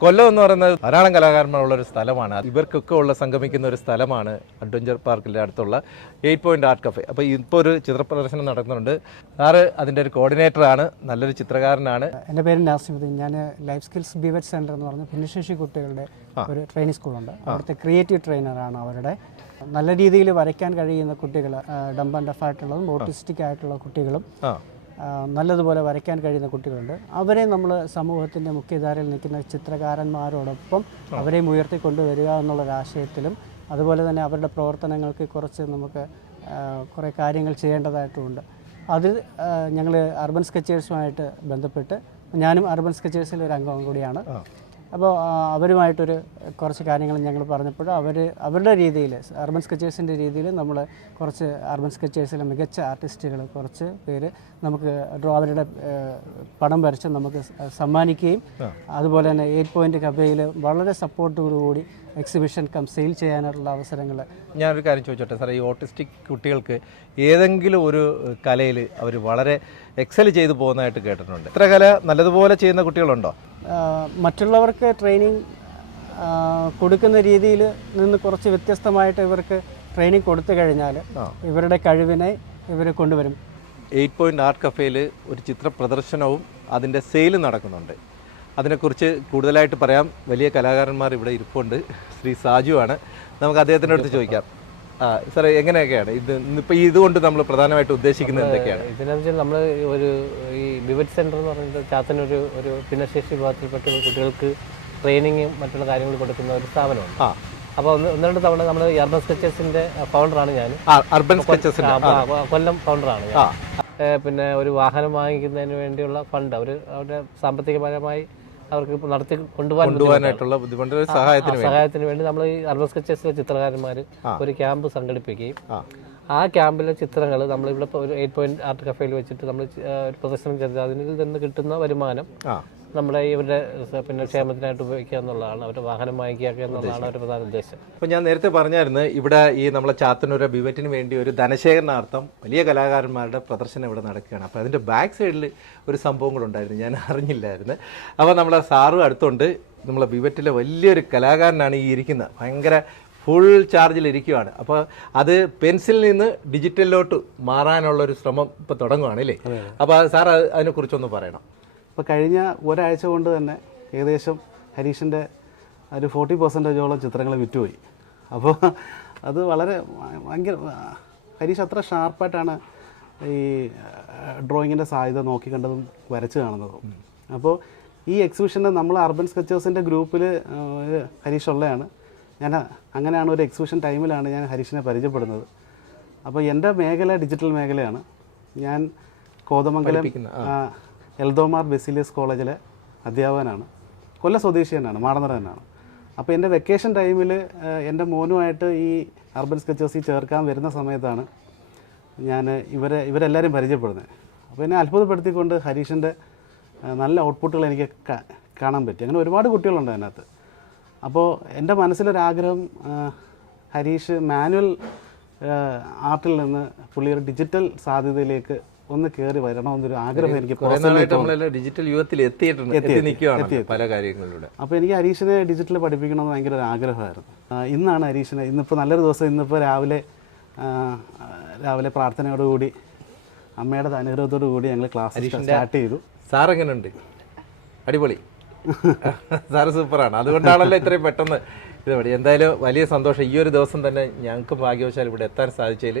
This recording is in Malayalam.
കൊല്ലം എന്ന് പറയുന്നത് ധാരാളം കലാകാരന്മാരുള്ള ഒരു സ്ഥലമാണ്. ഇവർക്കൊക്കെ ഉള്ള സംഗമിക്കുന്ന ഒരു സ്ഥലമാണ് അഡ്വഞ്ചർ പാർക്കിന്റെ അടുത്തുള്ള എയ്റ്റ് പോയിന്റ് ആർട്ട് കഫേ. അപ്പോൾ ഇപ്പോൾ ഒരു ചിത്ര പ്രദർശനം നടക്കുന്നുണ്ട്. സാറ് അതിന്റെ ഒരു കോർഡിനേറ്ററാണ് നല്ലൊരു ചിത്രകാരനാണ്. എന്റെ പേര് നാസിമുദ്ദീൻ. ഞാൻ ലൈഫ് സ്കിൽസ് ബിവറ്റ് സെന്റർ എന്ന് പറഞ്ഞ ഭിന്നശേഷി കുട്ടികളുടെ ഒരു ട്രെയിനിങ് സ്കൂളുണ്ട്. അവിടുത്തെ ക്രിയേറ്റീവ് ട്രെയിനറാണ് അവരുടെ. നല്ല രീതിയിൽ വരയ്ക്കാൻ കഴിയുന്ന കുട്ടികൾ ഡംബ് ആൻഡ് ഡഫ് ആയിട്ടുള്ളതും ഓട്ടിസ്റ്റിക് ആയിട്ടുള്ള കുട്ടികളും നല്ലതുപോലെ വരയ്ക്കാൻ കഴിയുന്ന കുട്ടികളുണ്ട്. അവരെ നമ്മൾ സമൂഹത്തിന്റെ മുഖ്യധാരയിൽ നിൽക്കുന്ന ചിത്രകാരന്മാരോടൊപ്പം അവരെയും ഉയർത്തിക്കൊണ്ടുവരിക എന്നുള്ളൊരാശയത്തിലും അതുപോലെ തന്നെ അവരുടെ പ്രവർത്തനങ്ങൾക്ക് കുറച്ച് നമുക്ക് കുറേ കാര്യങ്ങൾ ചെയ്യേണ്ടതായിട്ടുമുണ്ട് അത് ഞങ്ങൾ അർബൻ സ്കെച്ചേഴ്സുമായിട്ട് ബന്ധപ്പെട്ട് ഞാനും അർബൻ സ്കെച്ചേഴ്സിൽ ഒരു അംഗം കൂടിയാണ്. അപ്പോൾ അവരുമായിട്ടൊരു കുറച്ച് കാര്യങ്ങൾ ഞങ്ങൾ പറഞ്ഞപ്പോൾ അവർ അവരുടെ രീതിയിൽ അർബൻ സ്കെച്ചേഴ്സിന്റെ രീതിയിൽ നമ്മൾ കുറച്ച് അർബൻ സ്കെച്ചേഴ്സിലെ മികച്ച ആർട്ടിസ്റ്റുകൾ കുറച്ച് പേര് നമുക്ക് ഡ്രോ അവരുടെ പടം വരച്ച് നമുക്ക് സമ്മാനിക്കുകയും അതുപോലെ തന്നെ എയ്റ്റ് പോയിന്റ് കബയിൽ വളരെ സപ്പോർട്ടോടുകൂടി എക്സിബിഷൻ കം സെയിൽ ചെയ്യാനുള്ള അവസരങ്ങൾ ഞാനൊരു കാര്യം ചോദിച്ചോട്ടെ സാറേ ഈ ഓട്ടിസ്റ്റിക് കുട്ടികൾക്ക് ഏതെങ്കിലും ഒരു കലയിൽ അവർ വളരെ എക്സൽ ചെയ്തു പോകുന്നതായിട്ട് കേട്ടിട്ടുണ്ട്. ഇത്ര കല നല്ലതുപോലെ ചെയ്യുന്ന കുട്ടികളുണ്ടോ? മറ്റുള്ളവർക്ക് ട്രെയിനിങ് കൊടുക്കുന്ന രീതിയിൽ നിന്ന് കുറച്ച് വ്യത്യസ്തമായിട്ട് ഇവർക്ക് ട്രെയിനിങ് കൊടുത്തു കഴിഞ്ഞാൽ ഇവരുടെ കഴിവിനെ ഇവർ കൊണ്ടുവരും. എയ്റ്റ് പോയിന്റ് ആർട്ട് കഫേയിൽ ഒരു ചിത്ര പ്രദർശനവും അതിന്റെ സെയിലും നടക്കുന്നുണ്ട്. അതിനെക്കുറിച്ച് കൂടുതലായിട്ട് പറയാം. വലിയ കലാകാരന്മാർ ഇവിടെ ഇരിപ്പുണ്ട്. ശ്രീ സാജു ആണ്. നമുക്ക് അദ്ദേഹത്തിന്റെ അടുത്ത് ചോദിക്കാം. ആ സാറേ എങ്ങനെയൊക്കെയാണ്? ഇത് ഇപ്പൊ ഇതുകൊണ്ട് നമ്മൾ പ്രധാനമായിട്ട് ഉദ്ദേശിക്കുന്നത് എന്തൊക്കെയാണ്? ഇതിനെന്ന് വെച്ചാൽ നമ്മൾ ഒരു ഈ ബിവറ്റ് സെന്റർ എന്ന് പറയുന്നത് ചാത്തനൊരു ഒരു ഭിന്നശേഷി വിഭാഗത്തിൽപ്പെട്ട കുട്ടികൾക്ക് ട്രെയിനിങ്ങും മറ്റുള്ള കാര്യങ്ങൾ കൊടുക്കുന്ന ഒരു സ്ഥാപനമാണ് അപ്പോൾ ഒന്ന് ഒന്ന് രണ്ട് തവണ നമ്മൾ അർബൻ സ്കെച്ചേഴ്സിന്റെ ഫൗണ്ടറാണ് ഞാൻ. അർബൻ ആ, കൊല്ലം ഫൗണ്ടറാണ് ഞാൻ. പിന്നെ ഒരു വാഹനം വാങ്ങിക്കുന്നതിന് വേണ്ടിയുള്ള ഫണ്ട്. അവർ അവരുടെ സാമ്പത്തികപരമായി അവർക്ക് നടത്തി കൊണ്ടുപോകാൻ. കൊണ്ടുപോകാനായിട്ടുള്ള സഹായത്തിന് വേണ്ടി. സഹായത്തിന് വേണ്ടി നമ്മൾ ഈ അർബൻ സ്കെച്ചേഴ്സിലെ ചിത്രകാരന്മാർ ഒരു ക്യാമ്പ് സംഘടിപ്പിക്കുകയും ആ. ക്യാമ്പിലെ ചിത്രങ്ങൾ നമ്മളിവിടെ ഒരു എയ്റ്റ് പോയിന്റ് ആർട്ട് കഫേയിൽ വെച്ചിട്ട് നമ്മൾ ഒരു പ്രദർശനം ചെയ്ത് അതിൽ നിന്ന് കിട്ടുന്ന വരുമാനം നമ്മുടെ ഇവരുടെ പിന്നെ ക്ഷേമത്തിനായിട്ട് ഉപയോഗിക്കുക എന്നുള്ളതാണ്. അവരുടെ വാഹനം വാങ്ങിക്കുക എന്നുള്ളതാണ് അവരുടെ പ്രധാന ഉദ്ദേശം. അപ്പോൾ ഞാൻ നേരത്തെ പറഞ്ഞായിരുന്നു ഇവിടെ ഈ നമ്മളെ ചാത്തന്നൂര ബിവറ്റിന് വേണ്ടി ഒരു ധനശേഖരണാർത്ഥം വലിയ കലാകാരന്മാരുടെ പ്രദർശനം ഇവിടെ നടക്കുകയാണ്. അപ്പോൾ അതിന്റെ ബാക്ക് സൈഡിൽ ഒരു സംഭവം കൂടെ ഉണ്ടായിരുന്നു ഞാൻ അറിഞ്ഞില്ലായിരുന്നു. അപ്പോൾ നമ്മളെ സാറും അടുത്തുണ്ട്. നമ്മളെ ബിവറ്റിലെ വലിയൊരു കലാകാരനാണ് ഈ ഇരിക്കുന്നത്. ഭയങ്കര ഫുൾ ചാർജിൽ ഇരിക്കുകയാണ് അപ്പോൾ അത് പെൻസിലിൽ നിന്ന് ഡിജിറ്റലിലോട്ട് മാറാനുള്ള ഒരു ശ്രമം ഇപ്പോൾ തുടങ്ങുകയാണ് അല്ലേ? അപ്പോൾ സാർ അത് അതിനെക്കുറിച്ചൊന്ന് പറയണം. ഇപ്പോൾ കഴിഞ്ഞ ഒരാഴ്ച കൊണ്ട് തന്നെ ഏകദേശം ഹരീഷിന്റെ ഒരു ഫോർട്ടി പെർസെന്റേജോളം ചിത്രങ്ങൾ വിറ്റുപോയി. അപ്പോൾ അത് വളരെ ഭയങ്കര ഹരീഷ് അത്ര ഷാർപ്പായിട്ടാണ് ഈ ഡ്രോയിങ്ങിന്റെ സാധ്യത നോക്കി കണ്ടതും വരച്ച് കാണുന്നതും. അപ്പോൾ ഈ എക്സിബിഷന് നമ്മൾ അർബൻ സ്കെച്ചേഴ്സിന്റെ ഗ്രൂപ്പിൽ ഹരീഷ് ഉള്ളതാണ് ഞാൻ അങ്ങനെയാണ് ഒരു എക്സിബിഷൻ ടൈമിലാണ് ഞാൻ ഹരീഷിനെ പരിചയപ്പെടുന്നത്. അപ്പോൾ എന്റെ മേഖല ഡിജിറ്റൽ മേഖലയാണ്. ഞാൻ കോതമംഗലം എൽദോമാർ ബെസിലിയസ് കോളേജിലെ അധ്യാപകനാണ്. കൊല്ല സ്വദേശി തന്നെയാണ് മാടന്നറ തന്നെയാണ്. അപ്പോൾ എന്റെ വെക്കേഷൻ ടൈമിൽ എന്റെ മോനുമായിട്ട് ഈ അർബൻ സ്കെച്ചേഴ്സിൽ ചേർക്കാൻ വരുന്ന സമയത്താണ് ഞാൻ ഇവരെ ഇവരെല്ലാവരും പരിചയപ്പെടുന്നത്. അപ്പോൾ എന്നെ അത്ഭുതപ്പെടുത്തിക്കൊണ്ട് ഹരീഷിന്റെ നല്ല ഔട്ട്പുട്ടുകൾ എനിക്ക് കാണാൻ പറ്റി. അങ്ങനെ ഒരുപാട് കുട്ടികളുണ്ട് അതിനകത്ത്. അപ്പോൾ എന്റെ മനസ്സിലൊരാഗ്രഹം ഹരീഷ് മാനുവൽ ആർട്ടിൽ നിന്ന് പുള്ളിയൊരു ഡിജിറ്റൽ സാധ്യതയിലേക്ക് ഒന്ന് കയറി വരണമെന്നൊരു ആഗ്രഹം എനിക്ക് ഡിജിറ്റൽ യുഗത്തിൽ എത്തിയിട്ടുണ്ട് പല കാര്യങ്ങളിലൂടെ. അപ്പോൾ എനിക്ക് ഹരീഷിനെ ഡിജിറ്റൽ പഠിപ്പിക്കണമെന്ന് ഭയങ്കര ഒരു ആഗ്രഹമായിരുന്നു. ഇന്നാണ് ഹരീഷിനെ ഇന്നിപ്പോൾ നല്ലൊരു ദിവസം ഇന്നിപ്പോൾ രാവിലെ രാവിലെ പ്രാർത്ഥനയോടുകൂടി അമ്മയുടെ അനുഗ്രഹത്തോടു കൂടി ഞങ്ങൾ ക്ലാസ് സ്റ്റാർട്ട് ചെയ്തു. സാർ എങ്ങനെയുണ്ട് അടിപൊളി. സാറ് സൂപ്പറാണ്. അതുകൊണ്ടാണല്ലോ ഇത്രയും പെട്ടെന്ന് ഇത് എന്തായാലും വലിയ സന്തോഷം. ഈ ഒരു ദിവസം തന്നെ ഞങ്ങൾക്ക് ഭാഗ്യവശാൽ ഇവിടെ എത്താൻ സാധിച്ചതിൽ